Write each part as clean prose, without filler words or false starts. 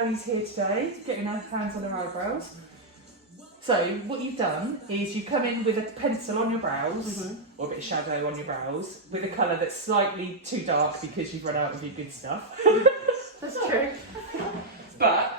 Ali's here today, getting her hands on her eyebrows. So what you've done is you come in with a pencil on your brows, or a bit of shadow on your brows, with a colour that's slightly too dark because you've run out of your good stuff. That's true. But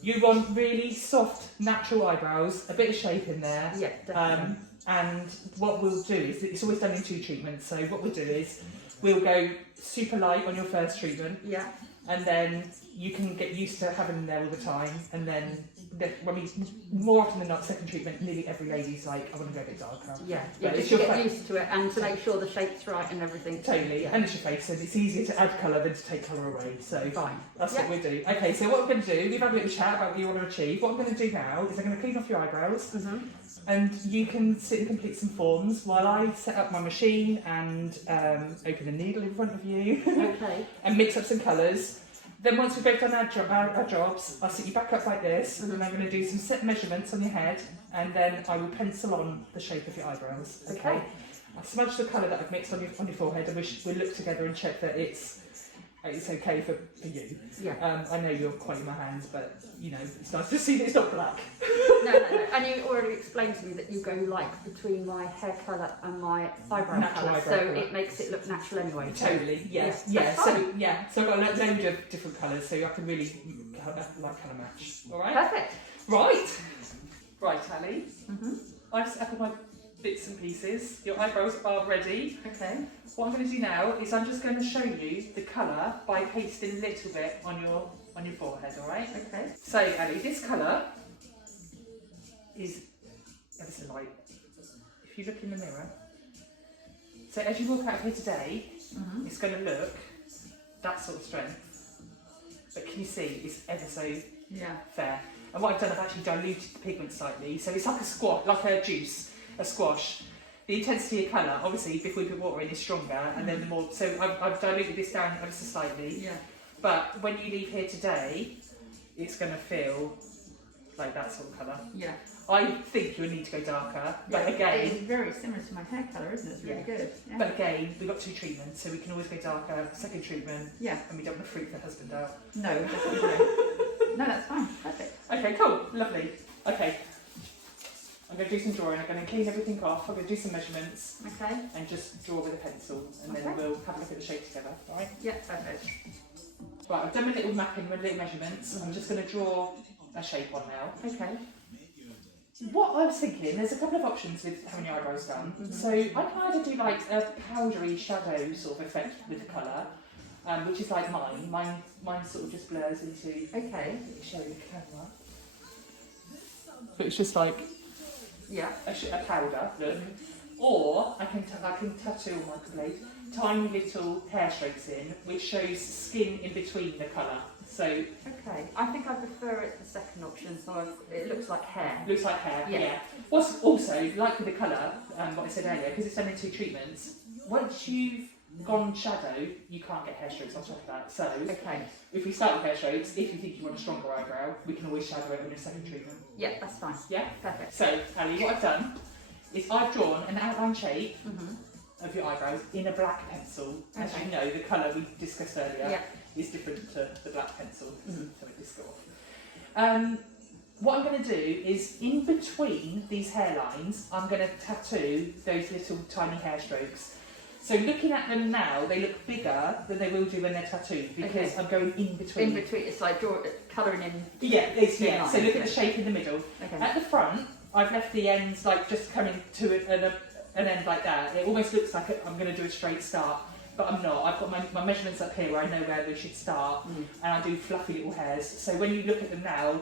you want really soft, natural eyebrows, a bit of shape in there. Yeah, definitely. And what we'll do is, it's always done in 2 treatments, so what we'll do is, we'll go super light on your first treatment. Yeah. And then you can get used to having them there all the time, and then when we, more often than not, second treatment, nearly every lady's like, I want to go a bit darker. Yeah, But just to get used to it and to make sure the shape's right and everything. Totally, Yeah. and it's your face, and it's easier to add colour than to take colour away, so Fine. that's what we'll do. Okay, so what we're going to do, we've had a little chat about what you want to achieve. What I'm going to do now is I'm going to clean off your eyebrows, and you can sit and complete some forms while I set up my machine and open a needle in front of you. Okay. And mix up some colours. Then once we've both done our jobs, I'll sit you back up like this, and then I'm going to do some set measurements on your head, and then I will pencil on the shape of your eyebrows. Okay. I'll smudge the colour that I've mixed on your forehead, and we'll look together and check that it's okay for you. Yeah. I know you're quite in my hands, but you know, it's nice to see that it's not black. No. And you already explained to me that you go like between my hair colour and my eyebrow colour, so it makes it look natural anyway. Totally, yes. Yeah. So I've got a load of different colours, so I can really like colour match. All right. Perfect. Right, Ali. I've set up my bits and pieces. Your eyebrows are ready. Okay. What I'm going to do now is I'm just going to show you the colour by pasting a little bit on your forehead. All right. Okay. So Ali, this colour is ever so light. If you look in the mirror, so as you walk out of here today, it's going to look that sort of strength. But can you see it's ever so fair? And what I've done, I've actually diluted the pigment slightly, so it's like a squash, like a juice, a squash. The intensity of colour, obviously, if we put water in, is stronger, and then the more. So I've diluted this down ever so slightly. Yeah. But when you leave here today, it's going to feel like that sort of colour. Yeah. I think you'll need to go darker, but again... It is very similar to my hair colour, isn't it? It's really good. Yeah. But again, we've got 2 treatments, so we can always go darker, second treatment, and we don't want to freak the husband out. No, definitely. No, that's fine. Perfect. Okay, cool. Lovely. Okay. I'm going to do some drawing. I'm going to clean everything off. I'm going to do some measurements. Okay. And just draw with a pencil, and then we'll have a look at the shape together, alright? Yeah, perfect. Right, I've done my little mapping, my little measurements. I'm just going to draw a shape on now. Okay. What I was thinking, there's a couple of options with having your eyebrows done. So I can either do like a powdery shadow sort of effect with the colour, which is like mine. Mine sort of just blurs into. Okay. Let me show you the camera. So it's just like a powder look. Or I can tattoo on microblade tiny little hair strokes in, which shows skin in between the colour. So okay, I think I prefer it the second option. So it looks like hair. Looks like hair. Yeah. What's also like with the colour, what I said earlier, because it's done in 2 treatments. Once you've gone shadow, you can't get hair strokes on top of that. So if we start with hair strokes, if you think you want a stronger eyebrow, we can always shadow it in a second treatment. Yeah, that's fine. Yeah, perfect. So Ali, what I've done is I've drawn an outline shape of your eyebrows in a black pencil. As you know, the colour we discussed earlier is different to the black pencil. So it just go off. What I'm going to do is, in between these hairlines, I'm going to tattoo those little tiny hair strokes. So looking at them now, they look bigger than they will do when they're tattooed, because I'm going in between. In between, it's like colouring in. Yeah. So look at the shape in the middle. Okay. At the front, I've left the ends like just coming to an end like that. It almost looks like I'm going to do a straight start, but I'm not. I've got my measurements up here where I know where they should start, and I do fluffy little hairs. So when you look at them now,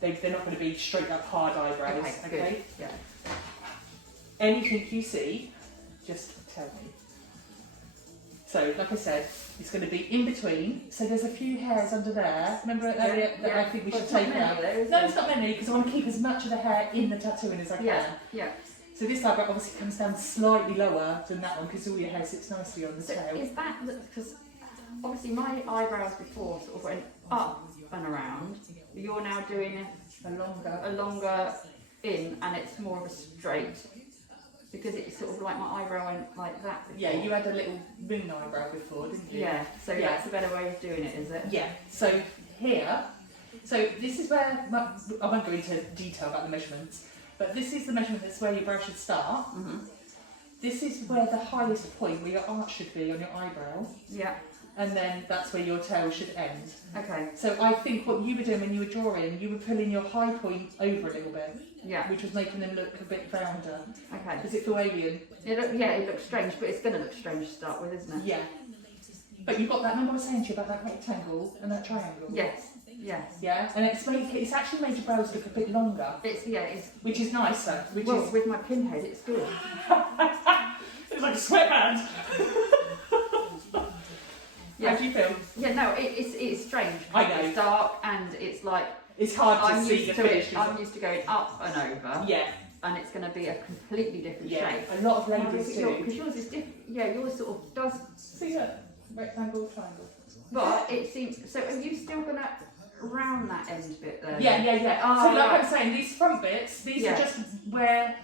they're not going to be straight up hard eyebrows. Okay? Yeah. Anything you see, just tell me. So, like I said, it's going to be in between. So there's a few hairs under there. Remember earlier that I think we should take out? No, it's not many, because I want to keep as much of the hair in the tattooing as I can. Yeah. So this eyebrow obviously comes down slightly lower than that one, because all your hair sits nicely on the tail. Is that because obviously my eyebrows before sort of went up and around? You're now doing a longer in, and it's more of a straight. Because it's sort of like my eyebrow went like that before. Yeah, you had a little moon eyebrow before, didn't you? Yeah, so that's a better way of doing it, is it? Yeah, so here So this is where, I won't go into detail about the measurements, but this is the measurement that's where your brow should start. This is where the highest point, where your arch should be on your eyebrow. Yeah. And then that's where your tail should end. Okay. So I think what you were doing when you were drawing, you were pulling your high point over a little bit. Yeah. Which was making them look a bit rounder. Okay. Does it feel alien? It looks strange, but it's going to look strange to start with, isn't it? Yeah. But you've got that, remember I was saying to you about that rectangle and that triangle? Yes. Yes. Yeah, and it's actually made your brows look a bit longer. It's which is nicer. With my pinhead, it's good. It's like a sweatband. Yeah. How do you feel? Yeah, no, it's strange. I know. It's dark and it's like it's hard to see the finish. I'm used to going up and over. Yeah. And it's going to be a completely different shape. A lot of ladies do. Because yours is different. Yeah, yours sort of does. See that rectangle, triangle. But it seems. So are you still going to round that end bit there? Yeah. Oh, so like I'm saying, these front bits, these are just where.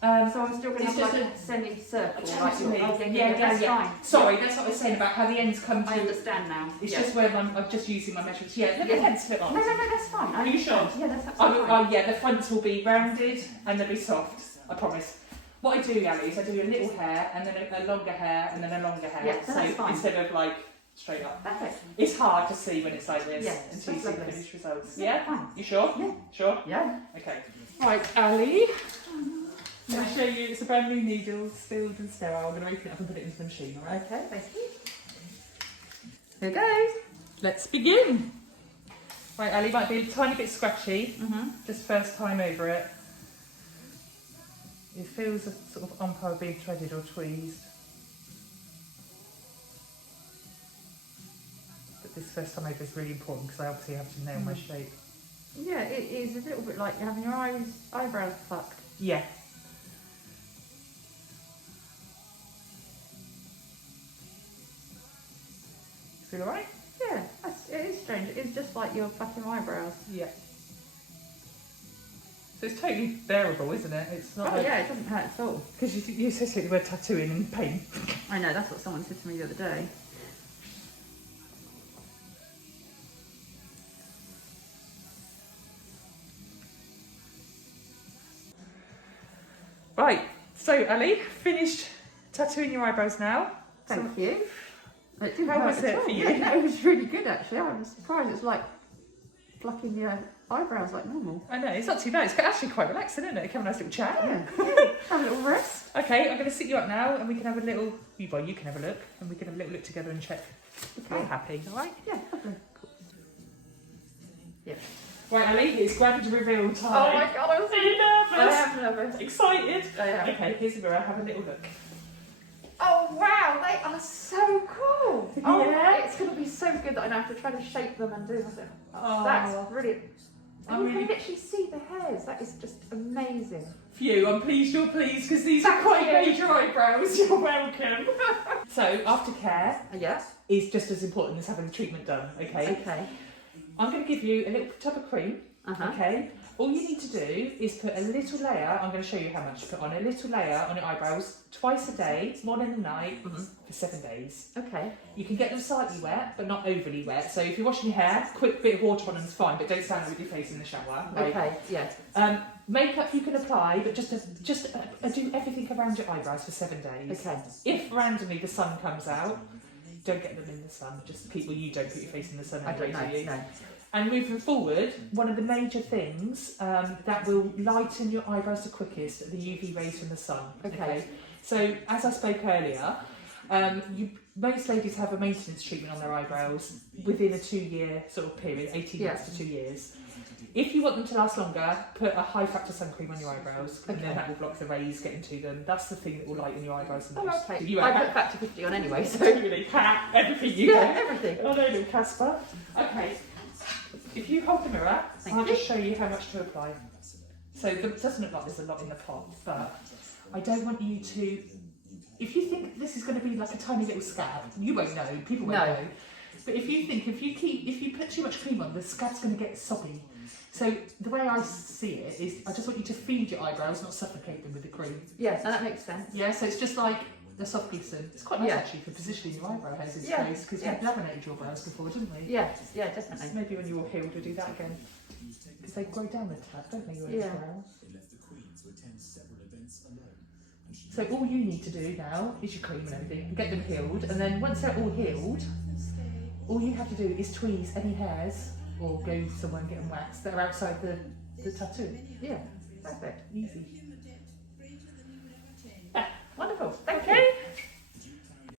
So I'm still going to have like a semi-circle. That's fine. Sorry, that's what I was saying about how the ends come to. I understand now. It's just where I'm just using my measurements. Yeah, let me pencil it on. No, that's fine. Are you sure? Yeah, that's absolutely fine. Yeah, the fronts will be rounded and they'll be soft. I promise. What I do, Ali, is I do a little hair and then a longer hair and then a longer hair. Yeah, that's fine. Instead of like straight up. Perfect. It's hard to see when it's like this until you see the finished results. Yeah? Fine. You sure? Yeah. Sure? Yeah. Okay. Right, Ali. I'm going to show you, it's a brand new needle, sealed and sterile. I'm going to open it up and put it into the machine, alright? Okay, thank you. Here goes. Let's begin. Right, Ali, might be a tiny bit scratchy. Just first time over it. It feels a sort of umpire being threaded or tweezed. But this first time over is really important because I obviously have to nail my shape. Yeah, it is a little bit like having your eyebrows plucked. Yeah. Feel alright? Yeah, it is strange. It's just like you're plucking eyebrows. Yeah. So it's totally bearable, isn't it? It's not. Yeah, it doesn't hurt at all. Because you associate the word tattooing and pain. I know, that's what someone said to me the other day. Right, so Ali, finished tattooing your eyebrows now. Thank you. It didn't How hurt was at it all. for you? Yeah, no, it was really good actually. I was surprised. It's like plucking your eyebrows like normal. I know, it's not too bad. It's actually quite relaxing, isn't it? It can have a nice little chat. Yeah. Have a little rest. Okay, I'm going to sit you up now and we can have a little, you can have a look and we can have a little look together and check if you're happy, alright? Yeah, lovely. Yeah. Right, Ali, it's grand reveal time. Oh my god, I'm so nervous. I am nervous. Excited? I am. Okay, here's the mirror, have a little look. Oh wow, they are so cool. Oh, Yeah. it's going to be so good that I don't have to try to shape them and do them. Oh, That's brilliant. I'm And you really can literally see the hairs. That is just amazing. Phew, I'm pleased you're pleased because these are quite major eyebrows. You're welcome. So, aftercare is just as important as having the treatment done, okay? Okay. I'm going to give you a little tub of cream, okay? All you need to do is put a little layer, I'm going to show you how much to put on, a little layer on your eyebrows twice a day, morning and night, for 7 days. Okay. You can get them slightly wet, but not overly wet. So if you're washing your hair, quick bit of water on them is fine, but don't stand with your face in the shower. Right? Okay, yeah. Makeup you can apply, but just do everything around your eyebrows for 7 days. Okay. If randomly the sun comes out, don't get them in the sun. Just people you don't put your face in the sun anyway, do you? No. And moving forward, one of the major things that will lighten your eyebrows the quickest are the UV rays from the sun. Okay. So as I spoke earlier, most ladies have a maintenance treatment on their eyebrows within a 2-year sort of period, 18 months to 2 years. If you want them to last longer, put a high factor sun cream on your eyebrows, and then that will block the rays getting to them. That's the thing that will lighten your eyebrows the most. Oh, okay. You I put factor 50 on anyway, so really everything you do. everything. Oh no, little Casper. Okay. If you hold the mirror, I'll just show you how much to apply. So it doesn't look like there's a lot in the pot, but I don't want you to. If you think this is going to be like a tiny little scab, you won't know. People won't know. But if you think if you put too much cream on, the scab's going to get soppy. So the way I see it is, I just want you to feed your eyebrows, not suffocate them with the cream. Yes, that makes sense. Yeah. So it's just like a soft glisten. It's quite nice actually for positioning your eyebrow hairs into place because we laminated your brows before, didn't we? Yeah, definitely. Maybe when you're all healed, we'll do that again. Because they grow down a tad, don't they, your eyebrows? So all you need to do now is your cream and everything and get them healed, and then once they're all healed, all you have to do is tweeze any hairs or go somewhere and get them waxed that are outside the tattoo. Yeah, perfect. Easy. Wonderful. Thank you.